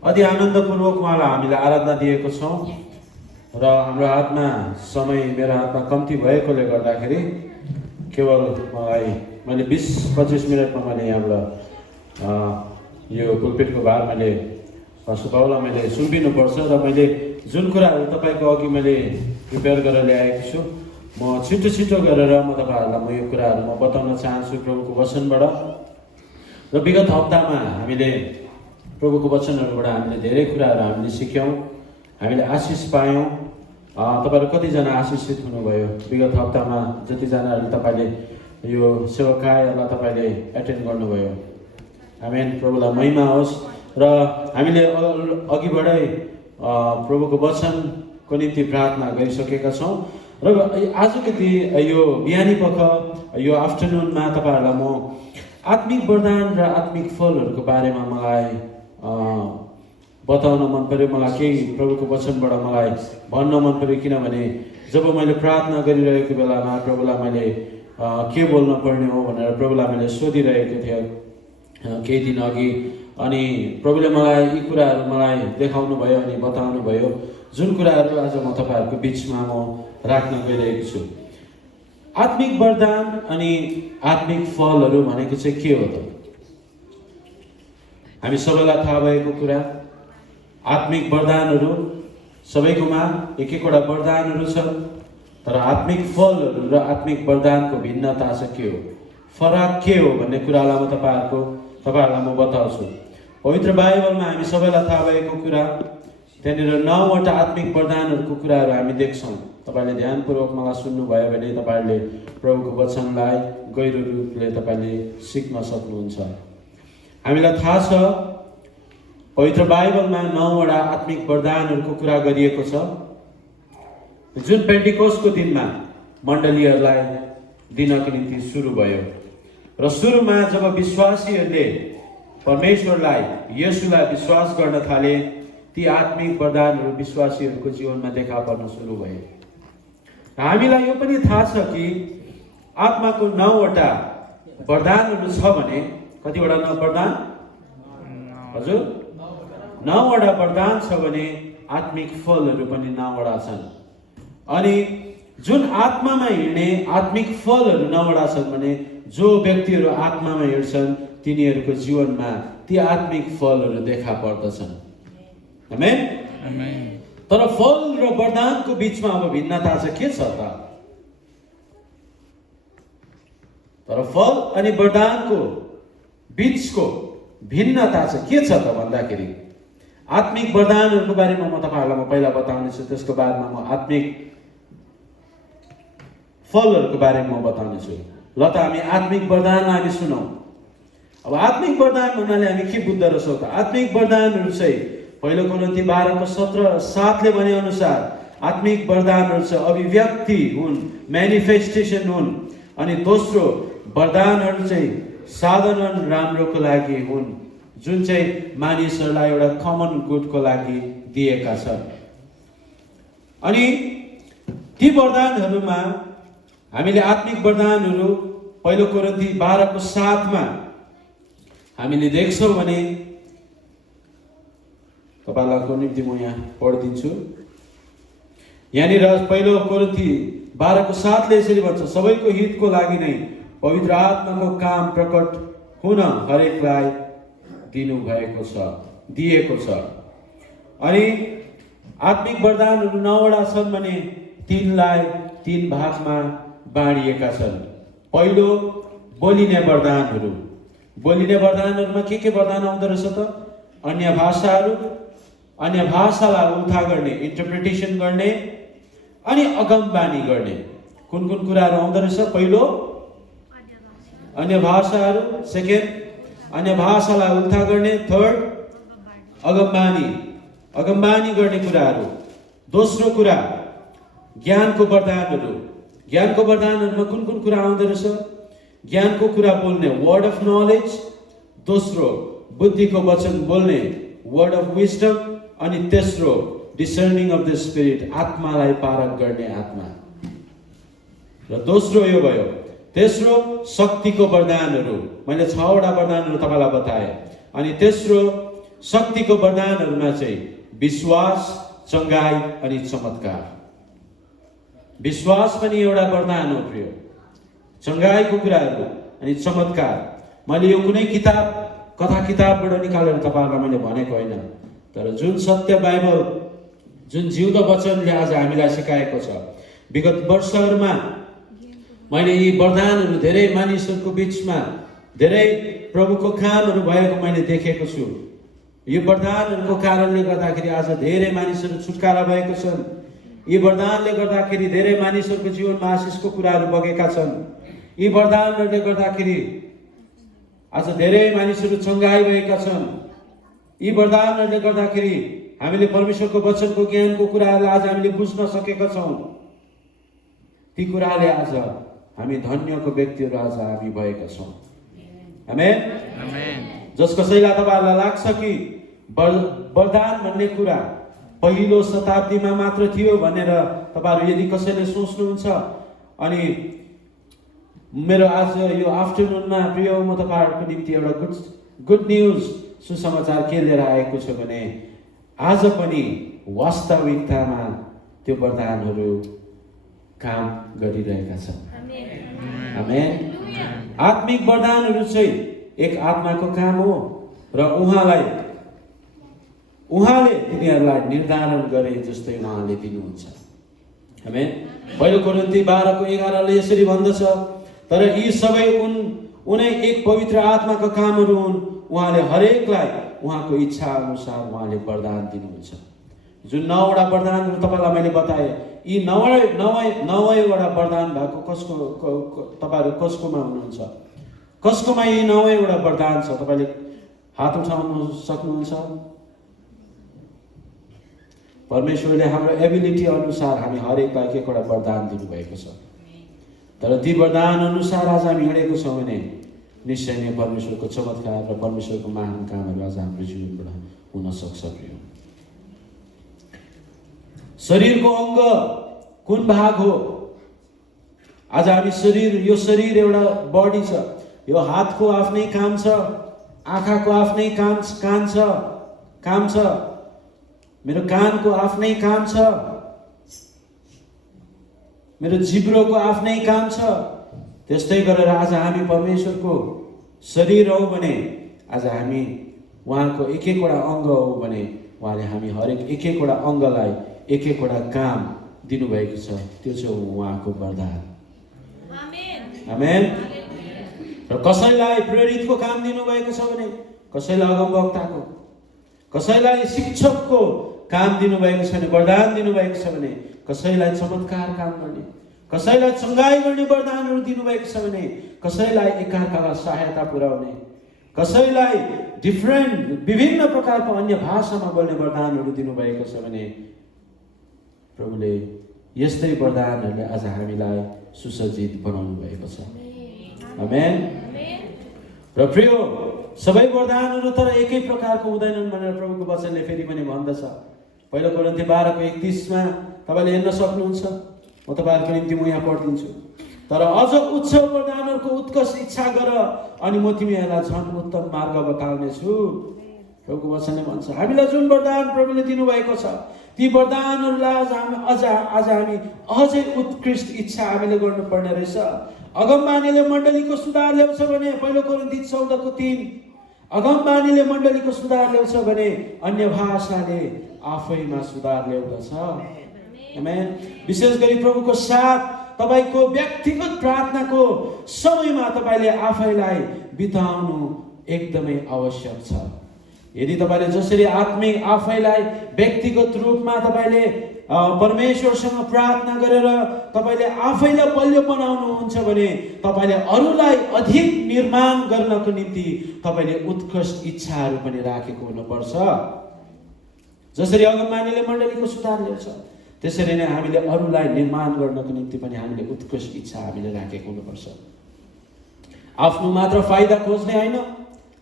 अति आनन्दपूर्वक उहाँलाई हामीले आराधना दिएको छौँ र हाम्रो हातमा समय मेरो हातमा कम्ती भएकोले गर्दाखेरि केवल मैले 20-25 मिनटमा मैले यहाँबाट यो पुलपिटको भार मैले सुबाउलाई मैले सुम्पिनुपर्छ र मैले जुन कुराहरू तपाईँको अघि मैले प्रिपेयर गरेर ल्याएको छु म छिटो गरेर म तपाईँहरूलाई म यो कुराहरू म बताउन चाहन्छु प्रभुको वचनबाट। र विगत हप्तामा हामीले प्रभुको वचनहरूबाट हामीले धेरै कुराहरू हामीले सिक्यौँ, हामीले आशिष पायौँ। तपाईँहरू कतिजना आशिषित हुनुभयो विगत हप्तामा? जतिजनाहरू तपाईँले यो सेवाकायलाई तपाईँले एटेन्ड गर्नुभयो, आमेन, प्रभुलाई महिमा होस्। र हामीले अघिबाटै प्रभुको वचनको निम्ति प्रार्थना गरिसकेका छौँ र आजको यो बिहानी पख यो आफ्टरनुनमा तपाईँहरूलाई म आत्मिक वरदान र आत्मिक फलहरूको बारेमा मलाई बताउन मन पर्यो। मलाई केही प्रभुको वचनबाट मलाई भन्न मन पर्यो, किनभने जब मैले प्रार्थना गरिरहेको बेलामा प्रभुलाई मैले के बोल्न पर्ने हो भनेर प्रभुलाई मैले सोधिरहेको थिएँ केही दिन अघि। अनि प्रभुले मलाई यी कुराहरू मलाई देखाउनु भयो अनि बताउनु भयो, जुन कुराहरू आज म तपाईँहरूको बिचमा म राख्न गइरहेको छु। आत्मिक वरदान अनि आत्मिक फलहरू भनेको चाहिँ के हो त? हामी सबैलाई थाहा भएको कुरा, आत्मिक वरदानहरू सबैकोमा एक एकवटा वरदानहरू छन्, तर आत्मिक फलहरू र आत्मिक वरदानको भिन्नता चाहिँ के हो, फरक के हो भन्ने कुरालाई म तपाईँहरूलाई म बताउँछु। पवित्र बाइबलमा हामी सबैलाई थाहा भएको कुरा, त्यहाँनिर 9वटा आत्मिक वरदानहरूको कुराहरू हामी देख्छौँ। तपाईँले ध्यानपूर्वक मलाई सुन्नुभयो भने तपाईँले प्रभुको वचनलाई गहिरो रूपले तपाईँले सिक्न सक्नुहुन्छ। हामीलाई थाहा छ पवित्र बाइबलमा 9वटा आत्मिक वरदानहरूको कुरा गरिएको छ, जुन पेन्टिकोस्टको दिनमा मण्डलीहरूलाई दिनको निम्ति सुरु भयो। र सुरुमा जब विश्वासीहरूले परमेश्वरलाई, येशूलाई विश्वास गर्न थाले, ती आत्मिक वरदानहरू विश्वासीहरूको जीवनमा देखा पर्न सुरु भए। हामीलाई यो पनि थाहा छ कि आत्माको 9वटा वरदानहरू छ भने कतिवटा वरदान? हजुर, 9वटा वरदान छ भने आत्मिक फलहरू पनि 9वटा छन्। अनि जुन आत्मामा हिँड्ने आत्मिक फलहरू 9वटा छन् भने जो व्यक्तिहरू आत्मामा हिँड्छन् तिनीहरूको जीवनमा ती आत्मिक फलहरू देखा पर्दछन्। आमेन। तर फल र वरदानको बिचमा अब भिन्नता चाहिँ के छ त? तर फल अनि वरदानको बिचको भिन्नता चाहिँ के छ त भन्दाखेरि, आत्मिक वरदानहरूको बारेमा म तपाईँहरूलाई पहिला बताउनेछु, त्यसको बादमा म आत्मिक फलहरूको बारेमा म बताउनेछु। ल त हामी आत्मिक वरदानलाई हामी सुनौँ। अब आत्मिक वरदान भन्नाले हामी के बुझ्दो रहेछौँ त? आत्मिक वरदानहरू चाहिँ पहिलो कोरिन्थी 12:17 भने अनुसार आत्मिक वरदानहरू चाहिँ अभिव्यक्ति हुन्, म्यानिफेस्टेसन हुन्। अनि दोस्रो वरदानहरू चाहिँ साधारण राम्रोको लागि हुन्, जुन चाहिँ मानिसहरूलाई एउटा कमन गुडको लागि दिएका छन्। अनि ती वरदानहरूमा हामीले आत्मिक वरदानहरू पहिलो कोरिन्थी 12:7 हामीले देख्छौँ भने, तपाईँहरूको निम्ति म यहाँ पढिदिन्छु। यहाँनिर पहिलो कोरिन्थी 12:7 यसरी भन्छ, सबैको हितको लागि नै पवित्र आत्माको काम प्रकट हुन हरेकलाई दिएको छ। अनि आत्मिक वरदानहरू 9वटा छन् भने तीनलाई 3 भागमा बाँडिएका छन्। पहिलो बोलिने वरदानहरू। बोलिने वरदानहरूमा के वरदान आउँदो रहेछ त? अन्य भाषाहरू, अन्य भाषालाई उल्था गर्ने, इन्टरप्रिटेसन गर्ने, अनि अगमबानी गर्ने। कुन कुराहरू आउँदो रहेछ? पहिलो अन्य भाषाहरू, सेकेन्ड अन्य भाषालाई उल्था गर्ने, थर्ड अगमबानी गर्ने कुराहरू। दोस्रो कुरा ज्ञानको वरदानहरू। ज्ञानको वरदानहरूमा कुन कुरा आउँदो रहेछ? ज्ञानको कुरा बोल्ने, वर्ड अफ नलेज। दोस्रो बुद्धिको वचन बोल्ने, वर्ड अफ विजडम। अनि तेस्रो डिसर्निङ अफ द स्पिरिट, आत्मालाई पारख गर्ने आत्मा। र दोस्रो यो भयो। तेस्रो शक्तिको वरदानहरू, मैले 6वटा वरदानहरू तपाईँलाई बताएँ। अनि तेस्रो शक्तिको वरदानहरूमा चाहिँ विश्वास, चङ्गाई अनि चमत्कार। विश्वास पनि एउटा वरदान हो प्रिय, चङ्गाईको कुराहरू अनि चमत्कार। मैले यो कुनै किताब कथा किताबबाट निकालेर तपाईँहरूलाई मैले भनेको होइन, तर जुन सत्य बाइबल, जुन जिउँदो वचनले आज हामीलाई सिकाएको छ। विगत वर्षहरूमा मैले यी वरदानहरू धेरै मानिसहरूको बिचमा धेरै प्रभुको कामहरू भएको मैले देखेको छु। यो वरदानहरूको कारणले गर्दाखेरि आज धेरै मानिसहरू छुटकारा भएको छन्। यी वरदानले गर्दाखेरि धेरै मानिसहरूको जीवनमा आशिषको कुराहरू बगेका छन्। यी वरदानहरूले गर्दाखेरि आज धेरै मानिसहरू चङ्गाई भएका छन्। यी वरदानहरूले गर्दाखेरि हामीले परमेश्वरको वचनको ज्ञानको कुराहरूलाई आज हामीले बुझ्न सकेका छौँ। ती कुराले आज हामी धन्यको व्यक्तिहरू आज हामी भएका छौँ। आमेन। जस कसैलाई तपाईँहरूलाई लाग्छ कि वरदान भन्ने कुरा पहिलो शताब्दीमा मात्र थियो भनेर तपाईँहरू यदि कसैले सोच्नुहुन्छ, अनि मेरो आज यो आफ्टरनुनमा प्रिय म तपाईँहरूको निम्ति एउटा गुड न्युज, सुसमाचार के लिएर आएको छु भने आज पनि वास्तविकतामा त्यो वरदानहरू काम गरिरहेका छन्। आमेन। आत्मिक वरदानहरू चाहिँ एक आत्माको काम हो र उहाँले तिनीहरूलाई निर्धारण गरे जस्तै उहाँले दिनुहुन्छ। आमेन। पहिलो कोरिन्थी 12:11 यसरी भन्दछ, तर यी सबै उनै एक पवित्र आत्माको कामहरू हुन्। उहाँले हरेकलाई उहाँको इच्छा अनुसार उहाँले वरदान दिनुहुन्छ। जुन 9वटा वरदानहरू तपाईँलाई मैले बताएँ, यी 9वटा वरदान भएको तपाईँहरू कसकोमा हुनुहुन्छ? कसकोमा यी 9वटा वरदान छ? तपाईँले हात उठाउन सक्नुहुन्छ? परमेश्वरले हाम्रो एबिलिटी अनुसार हामी हरेकलाई एक एकवटा वरदान दिनुभएको छ। तर ती वरदान अनुसार आज हामी हिँडेको छौँ भने निश्चय नै परमेश्वरको चमत्कार र परमेश्वरको महान कामहरू आज हाम्रो जीवनबाट हुन सक्छ। प्रिय, शरीरको अङ्ग कुन भाग हो? आज हामी यो शरीर एउटा बडी छ। यो हातको आफ्नै काम छ, आँखाको आफ्नै काम छ, मेरो कानको आफ्नै काम छ, मेरो जिब्रोको आफ्नै काम छ। त्यस्तै गरेर आज हामी परमेश्वरको शरीर हौ भने आज हामी उहाँको एक एकवटा अङ्ग हो भने उहाँले हामी हरेक एक एकवटा अङ्गलाई एक एकवटा काम दिनुभएको छ। त्यो चाहिँ उहाँको वरदान। आमेन। र कसैलाई प्रेरितको काम दिनुभएको छ भने, कसैलाई अगमवक्ताको, कसैलाई शिक्षकको काम दिनुभएको छ भने, वरदान दिनुभएको छ भने, कसैलाई चमत्कार काम गर्ने, कसैलाई चङ्गाई गर्ने वरदानहरू दिनुभएको छ भने, कसैलाई एकाअर्कालाई सहायता पुर्याउने, कसैलाई विभिन्न प्रकारको अन्य भाषामा बोल्ने वरदानहरू दिनुभएको छ भने प्रभुले यस्तै वरदानहरूले आज हामीलाई सुसज्जित बनाउनु भएको छ। आमेन। र प्रिय, सबै वरदानहरू तर एकै प्रकारको हुँदैनन् भनेर प्रभुको वचनले फेरि पनि भन्दछ। पहिलो कोरिन्थी 12:31 तपाईँले हेर्न सक्नुहुन्छ। म तपाईँहरूको निम्ति म यहाँ पढिदिन्छु। तर अझ उच्च वरदानहरूको उत्कर्ष इच्छा गर अनि म तिमीहरूलाई झन् उत्तम मार्ग बताउने छु। प्रभुको वचनले भन्छ, हामीलाई जुन वरदान प्रभुले दिनुभएको छ ती वरदानहरूलाई आज हामी अझै उत्कृष्ट इच्छा हामीले गर्नुपर्ने रहेछ। अगमबानीले मण्डलीको सुधार ल्याउँछ भने, पहिलो कोरिन्थी 14:3, अगमबानीले मण्डलीको सुधार ल्याउँछ भने अन्य भाषाले आफैमा सुधार ल्याउँदछ। आमेन। विशेष गरी प्रभुको साथ तपाईको व्यक्तिगत प्रार्थनाको समयमा तपाईले आफैलाई बिताउनु एकदमै आवश्यक छ। यदि तपाईले जसरी आत्मिक आफैलाई व्यक्तिगत रूपमा तपाईले परमेश्वरसँग प्रार्थना गरेर तपाईले आफैलाई बलियो बनाउनुहुन्छ भने तपाईले अरूलाई अधिक निर्माण गर्नको निम्ति तपाईले उत्कृष्ट इच्छाहरू पनि राखेको हुनुपर्छ। जसरी अगमबानीले मण्डलीको सुधार ल्याउँछ त्यसरी नै हामीले अरूलाई निर्माण गर्नको निम्ति पनि हामीले उत्कृष्ट इच्छा हामीले राखेको हुनुपर्छ। आफ्नो मात्र फाइदा खोज्ने होइन,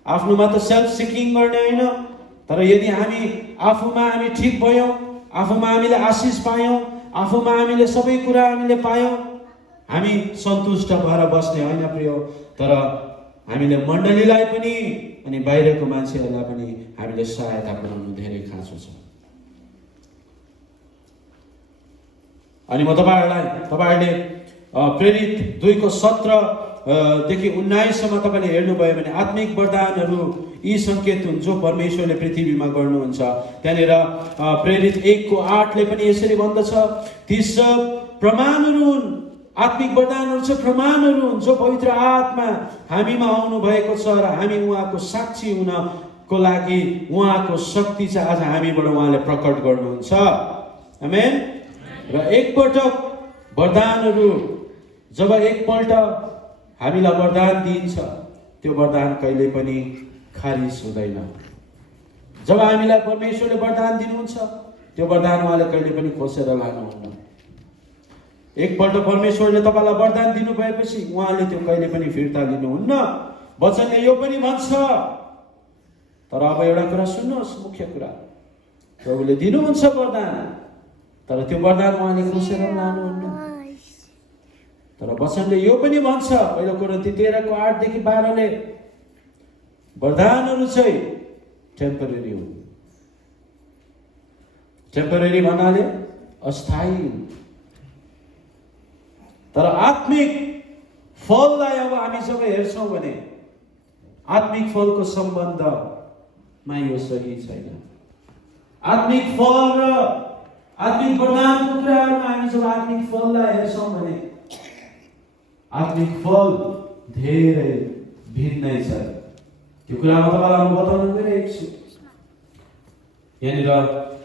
आफ्नो मात्र सेल्फ सिकिङ गर्ने होइन, तर यदि हामी आफूमा हामी ठिक भयौँ, आफूमा हामीले आशिष पायौँ, आफूमा हामीले सबै कुरा हामीले पायौँ, हामी सन्तुष्ट भएर बस्ने होइन प्रिय, तर हामीले मण्डलीलाई पनि अनि बाहिरको मान्छेहरूलाई पनि हामीले सहायता पुर्याउनु धेरै खाँचो छ। अनि म तपाईँहरूले प्रेरित 2:17 देखि 19 तपाईँले हेर्नुभयो भने आत्मिक वरदानहरू यी सङ्केत हुन् जो परमेश्वरले पृथ्वीमा गर्नुहुन्छ। त्यहाँनिर प्रेरित 1:8 पनि यसरी भन्दछ, ती सब प्रमाणहरू हुन्, आत्मिक वरदानहरू चाहिँ प्रमाणहरू हुन् जो पवित्र आत्मा हामीमा आउनु भएको छ र हामी उहाँको साक्षी हुनको लागि उहाँको शक्ति चाहिँ आज हामीबाट उहाँले प्रकट गर्नुहुन्छ। आमेन। र एकपटक वरदानहरू जब एकपल्ट हामीलाई वरदान दिइन्छ त्यो वरदान कहिले पनि खारिज हुँदैन। जब हामीलाई परमेश्वरले वरदान दिनुहुन्छ त्यो वरदान उहाँले कहिले पनि खोसेर लानुहुन्न। एकपल्ट परमेश्वरले तपाईँलाई वरदान दिनु भएपछि उहाँले त्यो कहिले पनि फिर्ता लिनुहुन्न। वचनले यो पनि भन्छ। तर अब एउटा कुरा सुन्नुहोस्, मुख्य कुरा, प्रभुले दिनुहुन्छ वरदान, तर त्यो वरदान उहाँले खोसेर लानुहुन्न। तर वचनले यो पनि भन्छ, पहिलो कोरिन्थी 13:8 देखि 12 वरदानहरू चाहिँ टेम्परेरी हुन्। टेम्परेरी भन्नाले अस्थायी हुन्। तर आत्मिक फललाई अब हामी जब हेर्छौँ भने आत्मिक फलको सम्बन्धमा यो सही छैन। आत्मिक फल र आत्मिक वरदानको कुराहरूमा हामी जब आत्मिक फललाई हेर्छौँ भने आत्मिक फल धेरै भिन्नै छ। त्यो कुरामा तपाईँलाई म बताउन गइरहेको छु। यहाँनिर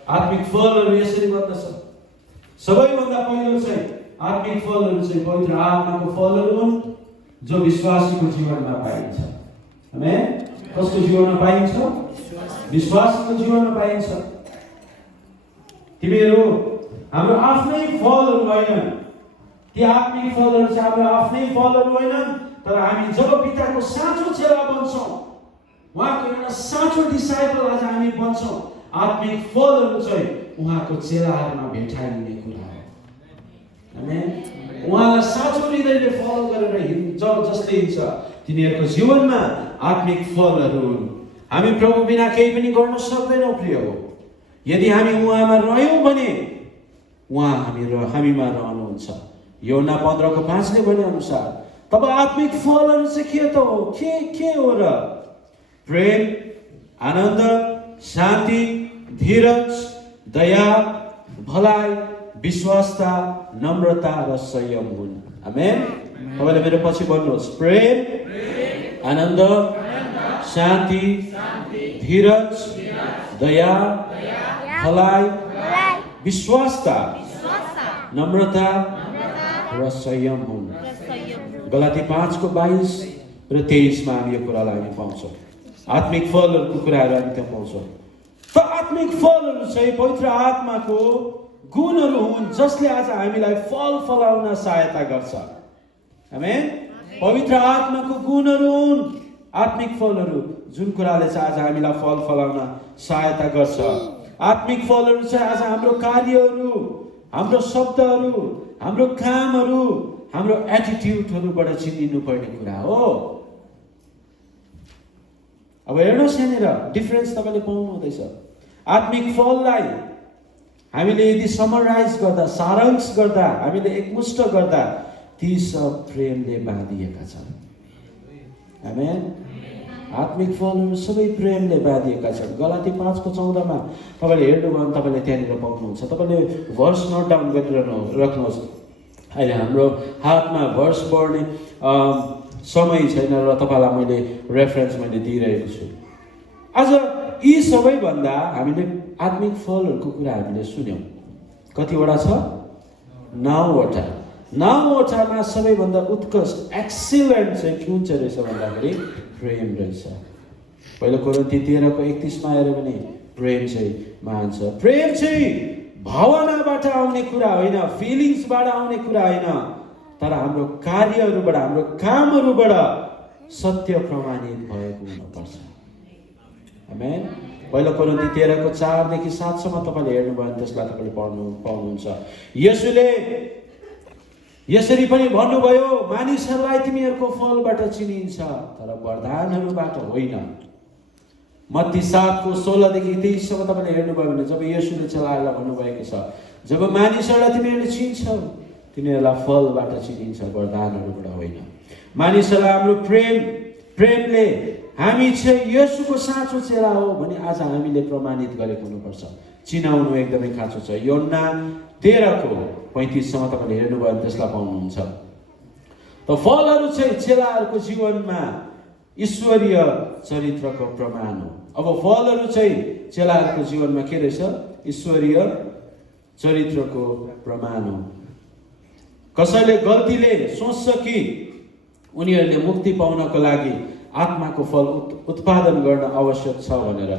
आत्मिक फलहरू यसरी भन्दछ, सबैभन्दा पहिलो चाहिँ आत्मिक फलहरू चाहिँ पवित्र आत्माको फलहरू हुन् जो विश्वासीको जीवनमा पाइन्छ। आमेन। कसको जीवनमा पाइन्छ? विश्वासीको जीवनमा पाइन्छ। तिमीहरू हाम्रो आफ्नै फलहरू होइनन्। ती आत्मिक फलहरू चाहिँ हाम्रो आफ्नै फलहरू होइनन्, तर हामी जब पिताको साँचो चेला बन्छौँ, उहाँको एउटा साँचो डिसाइपल आज हामी बन्छौँ, आत्मिक फलहरू चाहिँ उहाँको चेलाहरूमा भेटाइने कुरा हो। आमेन। उहाँलाई साँचो हृदयले फलो गरेर जसले हिँड्छ तिनीहरूको जीवनमा आत्मिक फलहरू हुन्। हामी प्रभु बिना केही पनि गर्न सक्दैनौँ प्रिय हो। यदि हामी उहाँमा रह्यौँ भने उहाँ हामीमा रहनुहुन्छ। योना 15:5 भने अनुसार तब आत्मिक फलहरू चाहिँ के त हो? के हो र? प्रेम, आनन्द, शान्ति, धीरज, दया, भलाइ, विश्वासता, नम्रता र संयम हुन्। आमेन। तपाईँले मेरो पछि भन्नुहोस्, प्रेम, आनन्द, शान्ति, धीरज, दया, भलाइ, विश्वासता, नम्रता र संयम हुन्। गलाती 5:22 र 23 हामी यो कुरालाई हामी पाउँछौँ। आत्मिक फलहरूको कुराहरू हामी त्यहाँ पाउँछौँ। त आत्मिक फलहरू चाहिँ पवित्र आत्माको गुणहरू हुन् जसले आज हामीलाई फल फलाउन सहायता गर्छ। आमेन। पवित्र आत्माको गुणहरू हुन् आत्मिक फलहरू जुन कुराले चाहिँ आज हामीलाई फल फलाउन सहायता गर्छ। आत्मिक फलहरू चाहिँ आज हाम्रो कार्यहरू, हाम्रो शब्दहरू, हाम्रो कामहरू, हाम्रो एटिट्युडहरूबाट चिनिनु पर्ने कुरा हो। अब हेर्नुहोस् यहाँनिर डिफरेन्स तपाईँले पाउनु हुँदैछ। आत्मिक फललाई हामीले यदि समराइज गर्दा, सारांश गर्दा, हामीले एकमुष्ट गर्दा ती सब प्रेमले बाँधिएका छन्। आमेन। आत्मिक फलहरू सबै प्रेमले बाँधिएका छन्। गलाती 5:14 तपाईँले हेर्नुभयो भने तपाईँले त्यहाँनिर पाउनुहुन्छ। तपाईँले भर्स नोट डाउन गरेर राख्नुहोस्। अहिले हाम्रो हातमा भर्स पढ्ने समय छैन र तपाईँलाई मैले रेफरेन्स दिइरहेको छु। आज यी सबैभन्दा हामीले आत्मिक फलहरूको कुरा हामीले सुन्यौँ। कतिवटा छ? 9वटा। 9वटामा सबैभन्दा उत्कृष्ट एक्सिलेन्ट चाहिँ कुन चाहिँ रहेछ भन्दाखेरि प्रेम रहेछ। पहिलो कोरिन्थी 13:31 हेऱ्यो भने प्रेम चाहिँ महान छ। प्रेम चाहिँ भावनाबाट आउने कुरा होइन, फिलिङ्सबाट आउने कुरा होइन, तर हाम्रो कार्यहरूबाट, हाम्रो कामहरूबाट सत्य प्रमाणित भएको हुनुपर्छ। आमेन। पहिलो कोरिन्थी 13:4 देखि 7 तपाईँले हेर्नुभयो भने त्यसलाई तपाईँले पाउनुहुन्छ। यसुले यसरी पनि भन्नुभयो, मानिसहरूलाई तिमीहरूको फलबाट चिनिन्छ तर वरदानहरूबाट होइन। मत्ती 7:16 देखि 23 सम्म तपाईले हेर्नुभयो भने जब येशूले चेलाहरूलाई भन्नुभएको छ, जब मानिसहरूलाई तिमीहरूले चिन्छौ, तिनीहरूलाई फलबाट चिनिन्छ, वरदानहरूबाट होइन। मानिसहरूलाई हाम्रो प्रेमले हामी चाहिँ येशूको साँचो चेला हो भने आज हामीले प्रमाणित गरेको हुनुपर्छ। चिनाउनु एकदमै खाँचो छ। योहन्ना 13:35 सम्म तपाईले हेर्नुभयो भने त्यसलाई पाउनुहुन्छ। त फलहरू चाहिँ चेलाहरूको जीवनमा ईश्वरीय चरित्रको प्रमाण हो। अब फलहरू चाहिँ चेलाहरूको जीवनमा के रहेछ? ईश्वरीय चरित्रको प्रमाण हो। कसैले गल्तीले सोच्छ कि उनीहरूले मुक्ति पाउनको लागि आत्माको फल उत्पादन गर्न आवश्यक छ भनेर।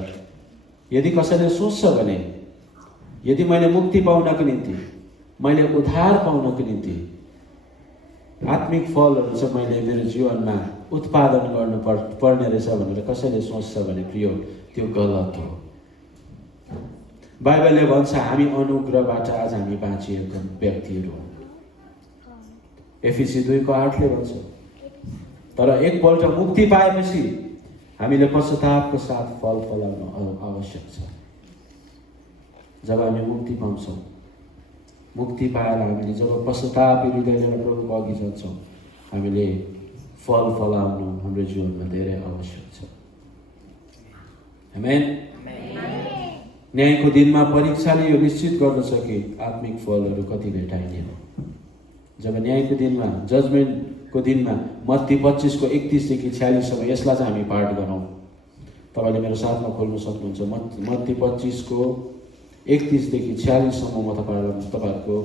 यदि कसैले सोच्छ भने यदि मैले मुक्ति पाउनको निम्ति, मैले उद्धार पाउनको निम्ति आत्मिक फलहरू चाहिँ मैले मेरो जीवनमा उत्पादन गर्नु पर्ने रहेछ भनेर कसैले सोच्छ भने प्रिय, त्यो गलत हो। बाइबलले भन्छ हामी अनुग्रहबाट आज हामी बाँचिएका व्यक्तिहरू हौँ। एफिसी 2:8ले भन्छ। तर एकपल्ट मुक्ति पाएपछि हामीले पश्चातापको साथ फल फलाउनु आवश्यक छ। जब हामी मुक्ति पाउँछौँ, मुक्ति पाएर हामीले जब पश्चातापी हृदयले प्रभुको अघि जान्छौँ, हामीले फल फलाउनु हाम्रो जीवनमा धेरै आवश्यक छ। आमेन। न्यायको दिनमा परीक्षाले यो निश्चित गर्दछ कि आत्मिक फलहरू कति भेटाइने हो। जब न्यायको दिनमा, जजमेन्टको दिनमा मत्ती 25:31 देखि 46 सम्म यसलाई चाहिँ हामी पाठ गरौँ। तपाईँले मेरो साथमा खोल्न सक्नुहुन्छ। मत्ती 25:31 देखि 46 सम्म म तपाईँहरूको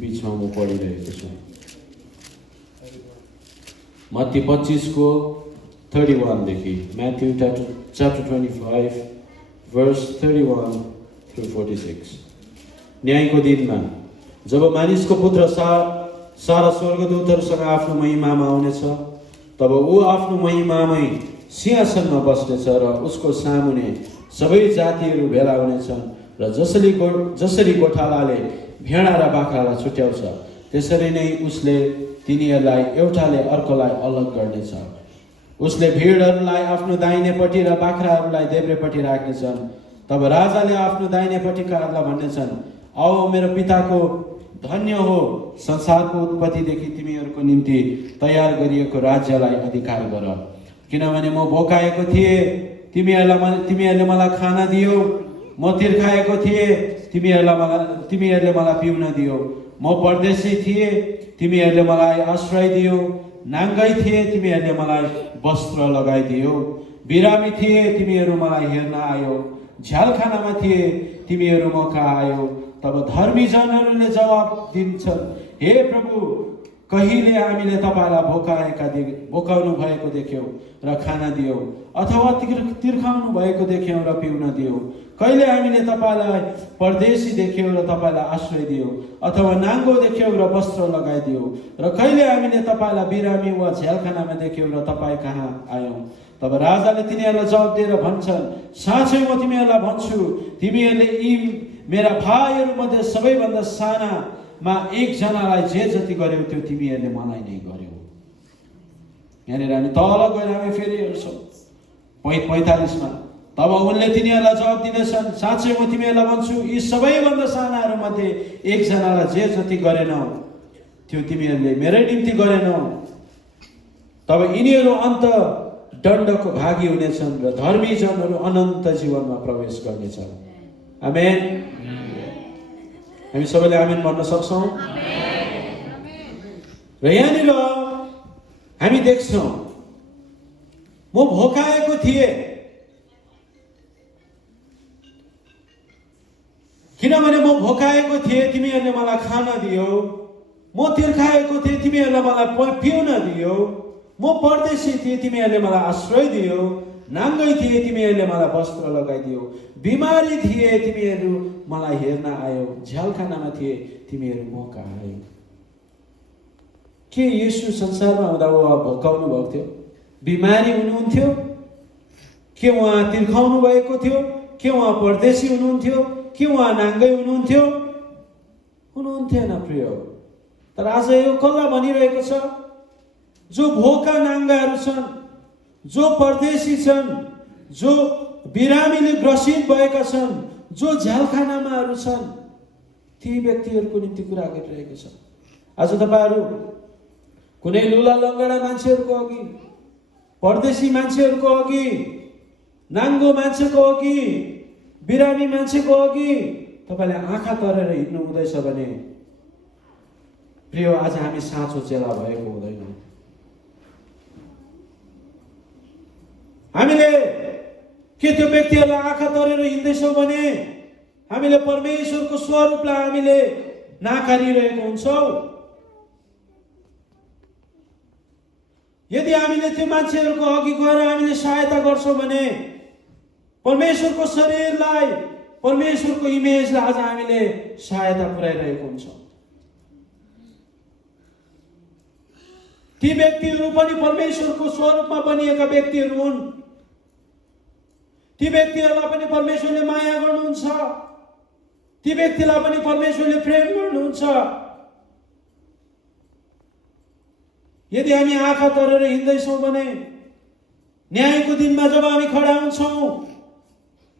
बिचमा म पढिरहेको छु। मत्ती 25:31 देखि, म्याथ्यू chapter 25:31-46। न्यायको दिनमा जब मानिसको पुत्र सारा स्वर्गदूतहरूसँग आफ्नो महिमामा आउनेछ, तब ऊ आफ्नो महिमामै सिंहासनमा बस्नेछ र उसको सामुने सबै जातिहरू भेला हुनेछन् र जसरी गोठालाले भेडा र बाख्रालाई छुट्याउँछ, त्यसरी नै उसले तिनीहरूलाई एउटाले अर्कोलाई अलग गर्नेछ। उसले भिडहरूलाई आफ्नो दाहिनेपट्टि र बाख्राहरूलाई देब्रेपट्टि राख्नेछन्। तब राजाले आफ्नो दाहिनेपट्टिकाहरूलाई भन्नेछन्, आओ मेरो पिताको धन्य हो, संसारको उत्पत्तिदेखि तिमीहरूको निम्ति तयार गरिएको राज्यलाई अधिकार गर। किनभने म भोकाएको थिएँ, तिमीहरूले मलाई खाना दियो, म तिर्खाएको थिएँ, तिमीहरूले मलाई पिउन दियो, म परदेशी थिएँ, तिमीहरूले मलाई आश्रय दियो, नाङ्गै थिए, तिमीहरूले मलाई वस्त्र लगाइदियो, बिरामी थिए, तिमीहरू मलाई हेर्न आयो, झ्यालखानामा थिए, तिमीहरू म कहाँ आयो। तब धर्मी जनहरूले जवाब दिन्छन्, हे प्रभु, कहिले हामीले तपाईँलाई भोकाउनु भएको देख्यौँ र खाना दियौँ, अथवा तिर्खाउनु भएको देख्यौँ र पिउन दियौँ? कहिले हामीले तपाईँलाई परदेशी देख्यौँ र तपाईँलाई आश्रय दियौँ, अथवा नाङ्गो देख्यौँ र वस्त्र लगाइदियौँ? र कहिले हामीले तपाईँलाई बिरामी वा झ्यालखानामा देख्यौँ र तपाईँ कहाँ आयौँ? तब राजाले तिनीहरूलाई जवाब दिएर भन्छन्, साँच्चै म तिमीहरूलाई भन्छु, तिमीहरूले यी मेरा भाइहरूमध्ये सबैभन्दा सानामा एकजनालाई जे जति गर्यौ त्यो तिमीहरूले मलाई नै गर्यौ। यहाँनिर हामी तल गएर हामी फेरि हेर्छौँ 45मा। तब उनले तिनीहरूलाई जवाब दिनेछन्, साँच्चै म तिमीहरूलाई भन्छु, यी सबैभन्दा सानाहरूमध्ये एकजनालाई जे जति गरेनौ त्यो तिमीहरूले मेरै निम्ति गरेनौ। तब यिनीहरू अन्त दण्डको भागी हुनेछन् र धर्मी जनहरू अनन्त जीवनमा प्रवेश गर्नेछन्। आमेन। हामी सबैले आमेन भन्न सक्छौँ। र यहाँनिर हामी देख्छौँ, म भोकाएको थिएँ, किनभने म भोकाएको थिएँ, तिमीहरूले मलाई खाना दियो, म तिर्खाएको थिएँ, तिमीहरूले मलाई पिउन दियो, म परदेशी थिएँ, तिमीहरूले मलाई आश्रय दियो, नाङ्गै थिए, तिमीहरूले मलाई वस्त्र लगाइदियो, बिमारी थिए, तिमीहरू मलाई हेर्न आयो, झ्यालखानामा थिए, तिमीहरू म कहाँ आयो? के येशू संसारमा हुँदा उहाँ भोकाउनु भएको थियो? बिमारी हुनुहुन्थ्यो? के उहाँ तिर्खाउनु भएको थियो? के उहाँ परदेशी हुनुहुन्थ्यो? के उहाँ नाङ्गै हुनुहुन्थ्यो? हुनुहुन्थेन प्रिय। तर आज यो कसलाई भनिरहेको छ? जो भोका नाङ्गाहरू छन्, जो परदेशी छन्, जो बिरामीले ग्रसित भएका छन्, जो झ्यालखानामाहरू छन्, ती व्यक्तिहरूको निम्ति कुरा गरिरहेको छ। आज तपाईहरू कुनै लुला लङ्गडा मान्छेहरूको अघि, परदेशी मान्छेहरूको अघि, नाङ्गो मान्छेको अघि, बिरामी मान्छेको अघि तपाईले आँखा तरेर हिँड्नु हुँदैछ भने प्रिय, आज हामी साँचो चेला भएको हुँदैन। हामीले के त्यो व्यक्तिहरूलाई आँखा तरेर हिँड्दैछौँ भने हामीले परमेश्वरको स्वरूपलाई हामीले नाकारिरहेको हुन्छौँ। यदि हामीले त्यो मान्छेहरूको अघि गएर हामीले सहायता गर्छौँ भने परमेश्वरको शरीरलाई, परमेश्वरको इमेजलाई आज हामीले सहायता पुर्याइरहेको हुन्छौँ। ती व्यक्तिहरू पनि परमेश्वरको स्वरूपमा बनिएका व्यक्तिहरू हुन्। ती व्यक्तिहरूलाई पनि परमेश्वरले माया गर्नुहुन्छ। ती व्यक्तिलाई पनि परमेश्वरले प्रेम गर्नुहुन्छ। यदि हामी आँखा तरेर हिँड्दैछौँ भने न्यायको दिनमा जब हामी खडा हुन्छौँ,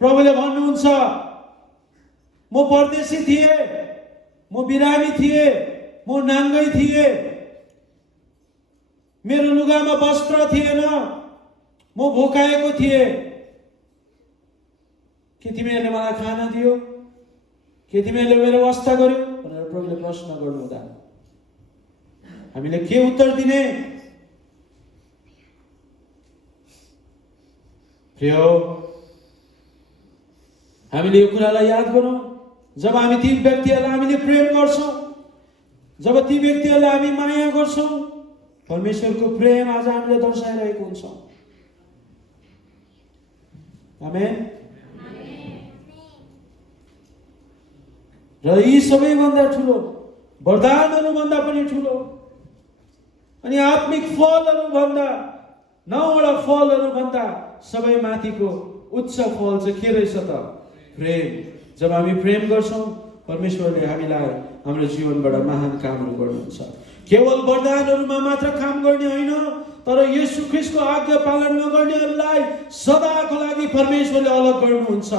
प्रभुले भन्नुहुन्छ, म परदेशी थिएँ, म बिरामी थिएँ, म नाङ्गै थिएँ, मेरो लुगामा वस्त्र थिएन, म भोकाएको थिएँ, के तिमीहरूले मलाई खाना दियो, के तिमीहरूले मेरो वास्ता गर्यो भनेर प्रभुले प्रश्न गर्नुहुँदा हामीले के उत्तर दिने? प्रिय, हामीले यो कुरालाई याद गरौँ। जब हामी ती व्यक्तिहरूलाई हामीले प्रेम गर्छौँ, जब ती व्यक्तिहरूलाई हामी माया गर्छौँ, परमेश्वरको प्रेम आज हामीले दर्शाइरहेको हुन्छौँ। आमेन। र यी सबैभन्दा ठुलो, वरदानहरूभन्दा पनि ठुलो अनि आत्मिक फलहरूभन्दा, 9वटा फलहरूभन्दा सबै माथिको उच्च फल चाहिँ के रहेछ त? प्रेम। जब हामी प्रेम गर्छौँ, परमेश्वरले हामीलाई हाम्रो जीवनबाट महान कामहरू गर्नुहुन्छ। केवल वरदानहरूमा मात्र काम गर्ने होइन, तर येशू ख्रीष्टको आज्ञा पालन नगर्नेहरूलाई सदाको लागि परमेश्वरले अलग गर्नुहुन्छ।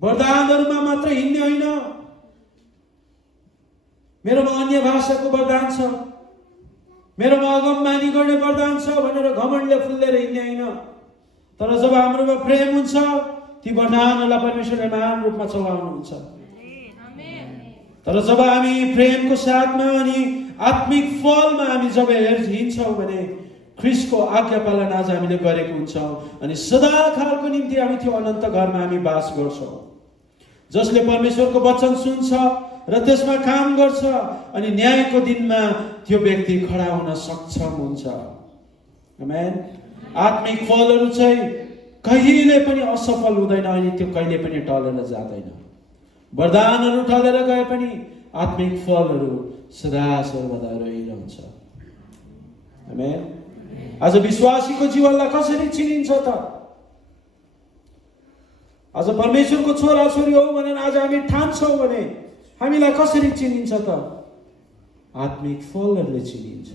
वरदानहरूमा मात्र हिँड्ने होइन, मेरोमा अन्य भाषाको वरदान छ, मेरोमा अगमबानी गर्ने वरदान छ भनेर घमण्डले फुल्लेर हिँड्ने होइन, तर जब हाम्रोमा प्रेम हुन्छ, ती वरदानहरूलाई परमेश्वरले महान रूपमा चलाउनुहुन्छ। तर जब हामी प्रेमको साथमा अनि आत्मिक फलमा हामी जब हिँड्छौँ भने ख्रीष्टको आज्ञा पालन आज हामीले गरेको हुन्छौँ अनि सदाकालको निम्ति हामी त्यो अनन्त घरमा हामी बास गर्छौँ। जसले परमेश्वरको वचन सुन्छ र त्यसमा काम गर्छ अनि न्यायको दिनमा त्यो व्यक्ति खडा हुन सक्षम हुन्छ। आमेन। आत्मिक फलहरू चाहिँ कहिले पनि असफल हुँदैन अनि त्यो कहिले पनि टलेर जाँदैन। वरदानहरू टलेर गए पनि आत्मिक फलहरू सदा सर्वदा रहिरहन्छ। आमेन। आज विश्वासीको जीवनलाई कसरी चिनिन्छ त? आज परमेश्वरको छोरा छोरी हो भनेर आज हामी ठान्छौँ भने हामीलाई कसरी चिनिन्छ त? आत्मिक फलहरूले चिनिन्छ।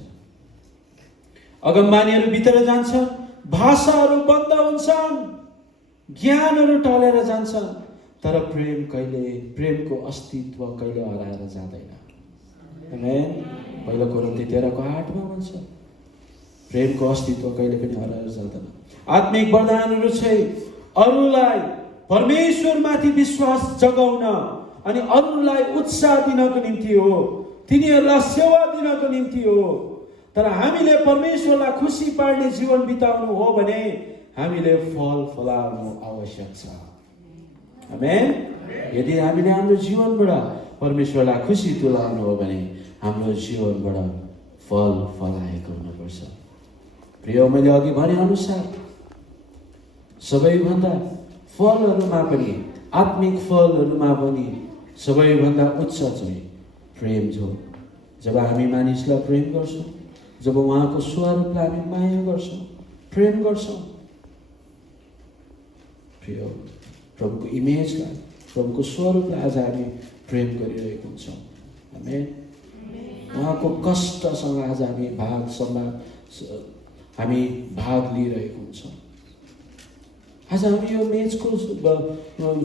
अगमबानीहरू भित्र जान्छन्, भाषाहरू बन्द हुन्छन्, ज्ञानहरू टलेर जान्छन्, तर प्रेम कहिले, प्रेमको अस्तित्व कहिले हराएर जाँदैन। आमेन। पहिलो कोरिन्थी 13:8 भन्छ, प्रेमको अस्तित्व कहिले पनि हराएर जाँदैन। आत्मिक वरदानहरू चाहिँ अरूलाई परमेश्वरमाथि विश्वास जगाउन अनि अरूलाई उत्साह दिनको निम्ति हो, तिनीहरूलाई सेवा दिनको निम्ति हो। तर हामीले परमेश्वरलाई खुसी पार्ने जीवन बिताउनु हो भने हामीले फल फलाउनु आवश्यक छ। आमेन। यदि हामीले हाम्रो जीवनबाट परमेश्वरलाई खुसी तुल्याउनु हो भने हाम्रो जीवनबाट फल फलाएको हुनुपर्छ। प्रिय, मैले अघि भने अनुसार सबैभन्दा फलहरूमा पनि, आत्मिक फलहरूमा पनि सबैभन्दा उच्च चाहिँ प्रेम हो। जब हामी मानिसलाई प्रेम गर्छौँ, जब उहाँको स्वरूपलाई हामी माया गर्छौँ, प्रेम गर्छौँ, प्रिय, प्रभुको इमेजलाई, प्रभुको स्वरूपलाई आज हामी प्रेम गरिरहेको हुन्छौँ। आमेन। उहाँको कष्टसँग आज हामी भाग लिइरहेको हुन्छौँ। आज हामी यो मेचको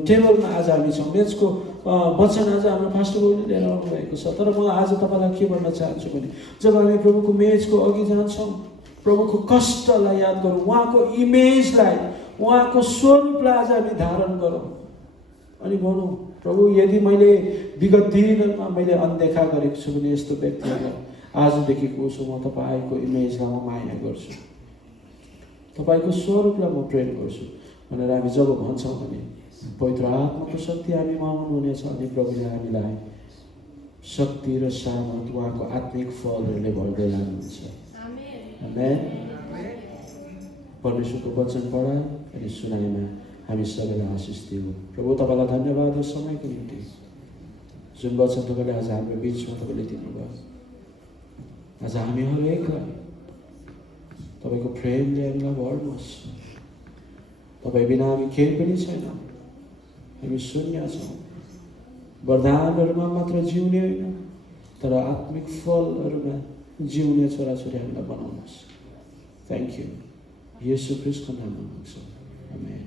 टेबलमा आज हामी छौँ। मेचको वचन आज हाम्रो पास्टरले लिएर आउनुभएको छ। तर म आज तपाईँलाई के भन्न चाहन्छु भने जब हामी प्रभुको मेचको अघि जान्छौँ, प्रभुको कष्टलाई याद गरौँ, उहाँको इमेजलाई, उहाँको स्वरूपलाई आज हामी धारण गरौँ अनि भनौँ, प्रभु यदि मैले विगत दिनहरूमा मैले अनदेखा गरेको छु भने यस्तो व्यक्तिहरूलाई आजदेखिको उसो म तपाईँको इमेजलाई म माया गर्छु, तपाईँको स्वरूपलाई म प्रेम गर्छु भनेर हामी जब भन्छौँ भने पवित्र आत्माको शक्ति हामी माग्नुहुनेछ अनि प्रभुले हामीलाई शक्ति र सामर्थ उहाँको आत्मिक फलहरूले भर्दै लानुहुन्छ। आमेन। परमेश्वरको वचन पढाइ अनि सुनाइमा हामी सबैलाई आशिष दिउँ। प्रभु तपाईँलाई धन्यवाद समयको निम्ति, जुन वचन तपाईँले आज हाम्रो बिचमा तपाईँले दिनुभयो। आज हामी हरेकलाई तपाईँको प्रेमले हामीलाई भर्नुहोस्। तपाईँ बिना हामी केही पनि छैन, हामी शून्य छौँ। वरदानहरूमा मात्र जिउने होइन तर आत्मिक फलहरूमा जिउने छोराछोरी हामीलाई बनाउनुहोस्। Thank you. येशू ख्रीष्टको नाममा माग्छौँ। आमेन।